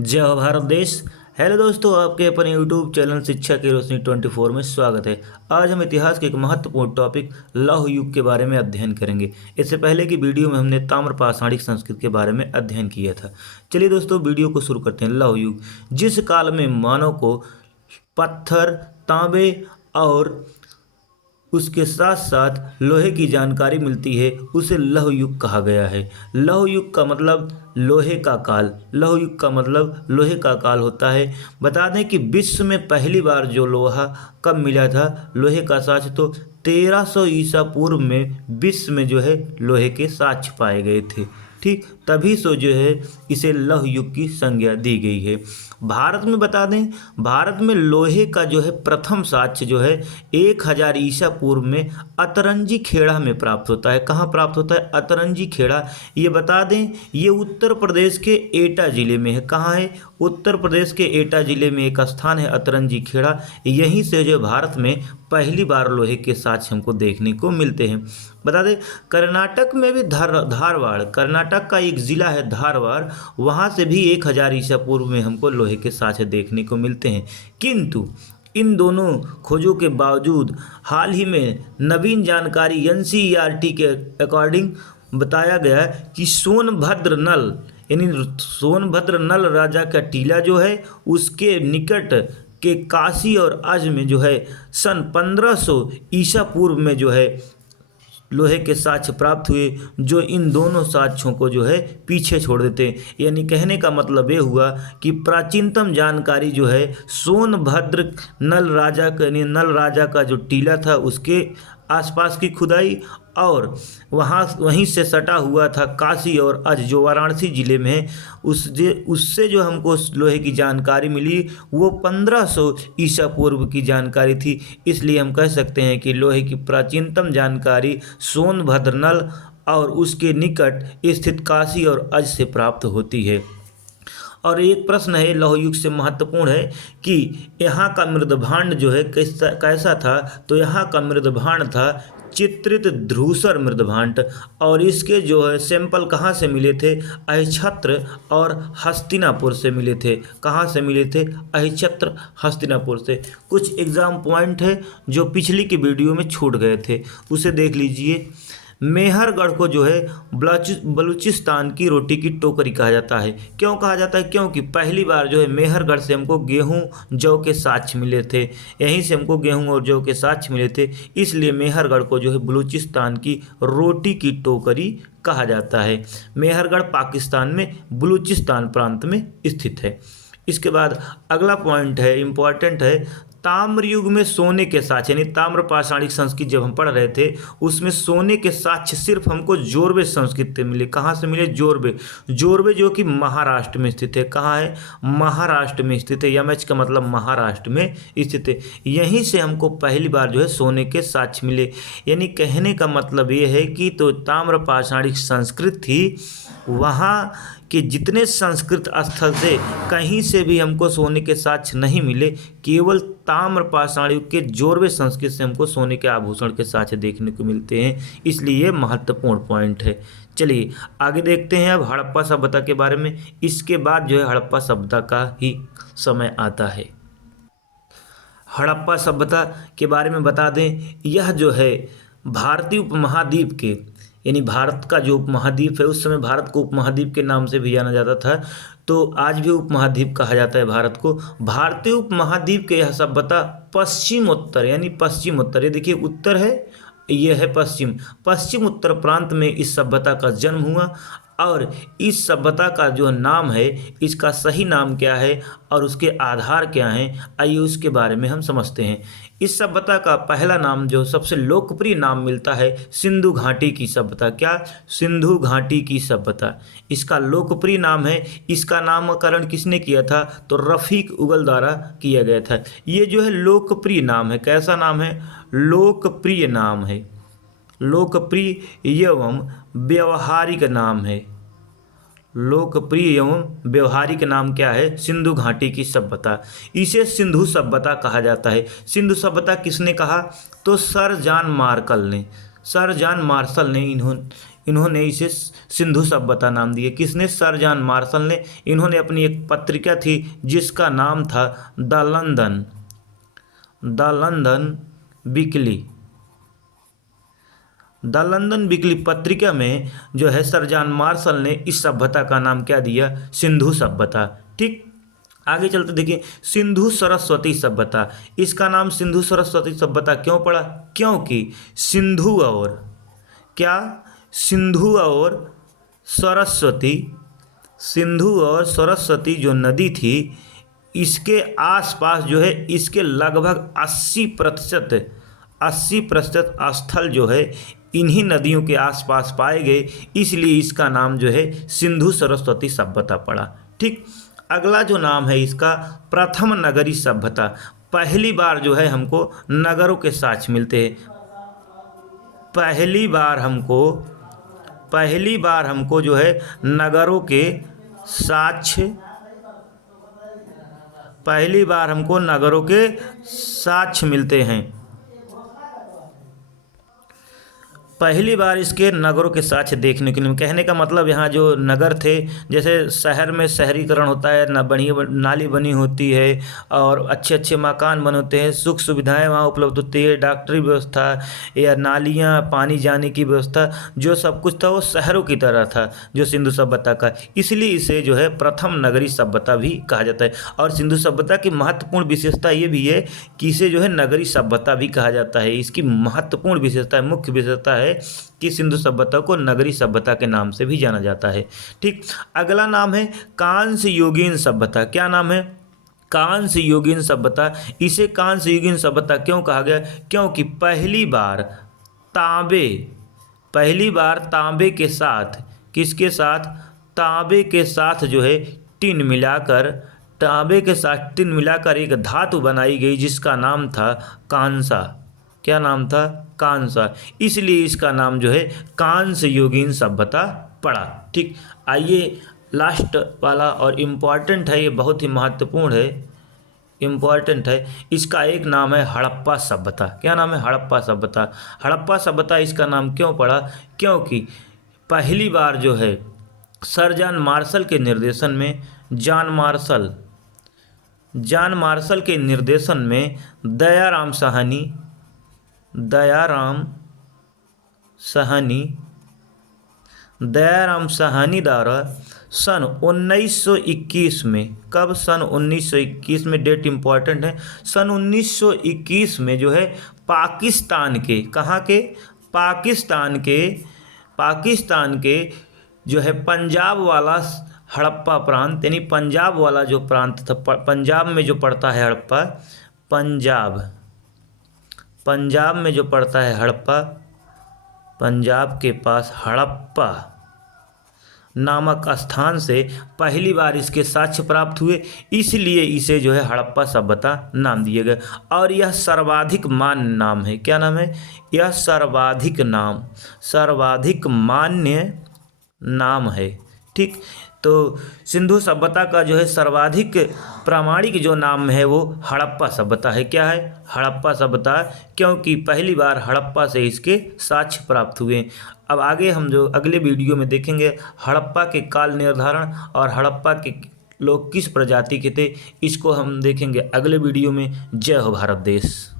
जय हो भारत देश। हेलो दोस्तों, आपके अपने यूट्यूब चैनल शिक्षा की रोशनी 24 में स्वागत है। आज हम इतिहास के एक महत्वपूर्ण टॉपिक लौह युग के बारे में अध्ययन करेंगे। इससे पहले की वीडियो में हमने ताम्रपाषाणिक संस्कृति के बारे में अध्ययन किया था। चलिए दोस्तों, वीडियो को शुरू करते हैं। लौह युग, जिस काल में मानव को पत्थर, तांबे और उसके साथ साथ लोहे की जानकारी मिलती है, उसे लौह युग कहा गया है। लौह युग का मतलब लोहे का काल। लौह युग का मतलब लोहे का काल होता है। बता दें कि विश्व में पहली बार जो लोहा कब मिला था, लोहे का साक्ष्य, तो 1300 ईसा पूर्व में विश्व में जो है लोहे के साक्ष्य पाए गए थे। ठीक, तभी से जो है इसे लौह युग की संज्ञा दी गई है। भारत में बता दें, भारत में लोहे का जो है प्रथम साक्ष्य जो है 1000 ईसा पूर्व में अतरंजी खेड़ा में प्राप्त होता है। कहाँ प्राप्त होता है? अतरंजी खेड़ा। ये बता दें, ये उत्तर प्रदेश के एटा जिले में है। कहाँ है? उत्तर प्रदेश के एटा जिले में एक स्थान है अतरंजी खेड़ा। यहीं से जो भारत में पहली बार लोहे के साक्ष्य हमको देखने को मिलते हैं। बता दें, कर्नाटक में भी धारवाड़, कर्नाटक का एक ज़िला है धारवाड़, वहाँ से भी 1000 ईसा पूर्व में हमको लोहे के साक्ष्य देखने को मिलते हैं। किंतु इन दोनों खोजों के बावजूद हाल ही में नवीन जानकारी NCERT के अकॉर्डिंग बताया गया कि सोनभद्र नल, यानी सोनभद्र नल राजा का टीला जो है उसके निकट के काशी और अज में जो है सन 1500 ईसा पूर्व में जो है लोहे के साक्ष्य प्राप्त हुए, जो इन दोनों साक्ष्यों को जो है पीछे छोड़ देते हैं। यानी कहने का मतलब ये हुआ कि प्राचीनतम जानकारी जो है सोनभद्र नल राजा का जो टीला था उसके आसपास की खुदाई, और वहीं से सटा हुआ था काशी और अज जो वाराणसी जिले में है, उससे जो हमको लोहे की जानकारी मिली वो 1500 ईसा पूर्व की जानकारी थी। इसलिए हम कह सकते हैं कि लोहे की प्राचीनतम जानकारी सोनभद्र नल और उसके निकट स्थित काशी और अज से प्राप्त होती है। और एक प्रश्न है लौह युग से महत्वपूर्ण है कि यहाँ का मृदभांड जो है कैसा था, तो यहाँ का मृदभांड था चित्रित धूसर मृदभांड, और इसके जो है सैंपल कहाँ से मिले थे? अहिछत्र और हस्तिनापुर से मिले थे। कहाँ से मिले थे? अहिछत्र, हस्तिनापुर से। कुछ एग्जाम पॉइंट है जो पिछली की वीडियो में छूट गए थे, उसे देख लीजिए। मेहरगढ़ को जो है बलूचिस्तान की रोटी की टोकरी कहा जाता है। क्यों कहा जाता है? क्योंकि पहली बार जो है मेहरगढ़ से हमको गेहूं जौ के साक्ष्य मिले थे, यहीं से हमको गेहूं और जौ के साक्ष्य मिले थे, इसलिए मेहरगढ़ को जो है बलूचिस्तान की रोटी की टोकरी कहा जाता है। मेहरगढ़ पाकिस्तान में बलूचिस्तान प्रांत में स्थित है। इसके बाद अगला पॉइंट है, इम्पॉर्टेंट है, ताम्र युग में सोने के साक्ष्य, यानी ताम्रपाषाणिक संस्कृति जब हम पढ़ रहे थे उसमें सोने के साक्ष्य सिर्फ हमको जोरबे संस्कृति मिले। कहाँ से मिले? जोरबे। जोरबे जो कि महाराष्ट्र में स्थित है। कहाँ है? महाराष्ट्र में स्थित है। यमएच का मतलब महाराष्ट्र में स्थित है। यहीं से हमको पहली बार जो है सोने के साक्ष्य मिले। यानी कहने का मतलब ये है कि तो ताम्रपाषाणिक संस्कृति थी, वहाँ कि जितने संस्कृत स्थल से कहीं से भी हमको सोने के साक्ष्य नहीं मिले, केवल ताम्रपाषाण युग के जोरबे संस्कृत से हमको सोने के आभूषण के साक्ष्य देखने को मिलते हैं। इसलिए ये महत्वपूर्ण पॉइंट है। चलिए आगे देखते हैं अब हड़प्पा सभ्यता के बारे में। इसके बाद जो है हड़प्पा सभ्यता का ही समय आता है। हड़प्पा सभ्यता के बारे में बता दें, यह जो है भारतीय उपमहाद्वीप के, यानी भारत का जो उपमहाद्वीप है, उस समय भारत को उपमहाद्वीप के नाम से भी जाना जाता था, तो आज भी उपमहाद्वीप कहा जाता है भारत को। भारतीय उपमहाद्वीप के यह सभ्यता पश्चिमोत्तर, यानी पश्चिमोत्तर, ये देखिए उत्तर है, यह है पश्चिम, पश्चिम उत्तर प्रांत में इस सभ्यता का जन्म हुआ। और इस सभ्यता का जो नाम है, इसका सही नाम क्या है और उसके आधार क्या हैं, आइए उसके बारे में हम समझते हैं। इस सभ्यता का पहला नाम जो सबसे लोकप्रिय नाम मिलता है, सिंधु घाटी की सभ्यता। क्या? सिंधु घाटी की सभ्यता इसका लोकप्रिय नाम है। इसका नामकरण किसने किया था? तो रफीक उगल द्वारा किया गया था। ये जो है लोकप्रिय नाम है। कैसा नाम है? लोकप्रिय नाम है। लोकप्रिय एवं व्यवहारिक नाम है। लोकप्रिय एवं व्यवहारिक नाम क्या है? सिंधु घाटी की सभ्यता। इसे सिंधु सभ्यता कहा जाता है। सिंधु सभ्यता किसने कहा? तो सर जॉन मार्शल ने इन्होंने इसे सिंधु सभ्यता नाम दिया। किसने? सर जॉन मार्शल ने। इन्होंने अपनी एक पत्रिका थी जिसका नाम था the London weekly. The London weekly पत्रिका में जो है सर जॉन मार्शल ने इस सभ्यता का नाम क्या दिया? सिंधु सभ्यता। ठीक, आगे चलते देखिए सिंधु सरस्वती सभ्यता। इसका नाम सिंधु सरस्वती सभ्यता क्यों पड़ा? क्योंकि सिंधु और क्या, सिंधु और सरस्वती जो नदी थी इसके आसपास जो है इसके लगभग 80% स्थल जो है इन्हीं नदियों के आसपास पाए गए, इसलिए इसका नाम जो है सिंधु सरस्वती सभ्यता पड़ा। ठीक, अगला जो नाम है इसका प्रथम नगरी सभ्यता। पहली बार जो है हमको नगरों के साक्ष्य मिलते हैं। पहली बार हमको जो है नगरों के साक्ष्य मिलते हैं। पहली बार इसके नगरों के साक्ष्य देखने के लिए, कहने का मतलब यहाँ जो नगर थे, जैसे शहर में शहरीकरण होता है, न बढ़िया नाली बनी होती है और अच्छे अच्छे मकान बने होते हैं, सुख सुविधाएं वहाँ उपलब्ध होती है, डॉक्टरी व्यवस्था या नालियाँ, पानी जाने की व्यवस्था, जो सब कुछ था वो शहरों की तरह था जो सिंधु सभ्यता का। इसलिए इसे जो है प्रथम नगरी सभ्यता भी कहा जाता है। और सिंधु सभ्यता की महत्वपूर्ण विशेषता ये भी है कि इसे जो है नगरी सभ्यता भी कहा जाता है। इसकी महत्वपूर्ण विशेषता, मुख्य विशेषता है कि सिंधु सभ्यता को नगरी सभ्यता के नाम से भी जाना जाता है। ठीक, अगला नाम है कांस्य युगीन सभ्यता। क्या नाम है? कांस्य युगीन सभ्यता। इसे कांस्य युगीन सभ्यता क्यों कहा गया? क्योंकि पहली बार तांबे के साथ, किसके साथ? तांबे के साथ जो है टिन मिलाकर एक धातु बनाई गई जिसका नाम था कांसा। क्या नाम था? कांसा। इसलिए इसका नाम जो है कांस्य युगीन सभ्यता पड़ा। ठीक, आइए लास्ट वाला और इम्पॉर्टेंट है, ये बहुत ही महत्वपूर्ण है, इम्पॉर्टेंट है। इसका एक नाम है हड़प्पा सभ्यता। क्या नाम है? हड़प्पा सभ्यता। हड़प्पा सभ्यता इसका नाम क्यों पड़ा? क्योंकि पहली बार जो है सर जॉन मार्शल के निर्देशन में, जॉन मार्शल के निर्देशन में दयाराम साहनी द्वारा सन 1921 में, कब? सन 1921 में, डेट इम्पॉर्टेंट है, सन 1921 में जो है पाकिस्तान के, कहाँ के? पाकिस्तान के जो है पंजाब वाला हड़प्पा प्रांत, यानी पंजाब वाला जो प्रांत था, पंजाब में जो पड़ता है हड़प्पा, पंजाब में जो पड़ता है हड़प्पा, पंजाब के पास हड़प्पा नामक स्थान से पहली बार इसके साक्ष्य प्राप्त हुए, इसलिए इसे जो है हड़प्पा सभ्यता नाम दिया गया। और यह सर्वाधिक मान्य नाम है। क्या नाम है? यह सर्वाधिक मान्य नाम है। ठीक, तो सिंधु सभ्यता का जो है सर्वाधिक प्रामाणिक जो नाम है वो हड़प्पा सभ्यता है। क्या है? हड़प्पा सभ्यता, क्योंकि पहली बार हड़प्पा से इसके साक्ष्य प्राप्त हुए। अब आगे हम जो अगले वीडियो में देखेंगे हड़प्पा के काल निर्धारण और हड़प्पा के लोग किस प्रजाति के थे, इसको हम देखेंगे अगले वीडियो में। जय हो भारत देश।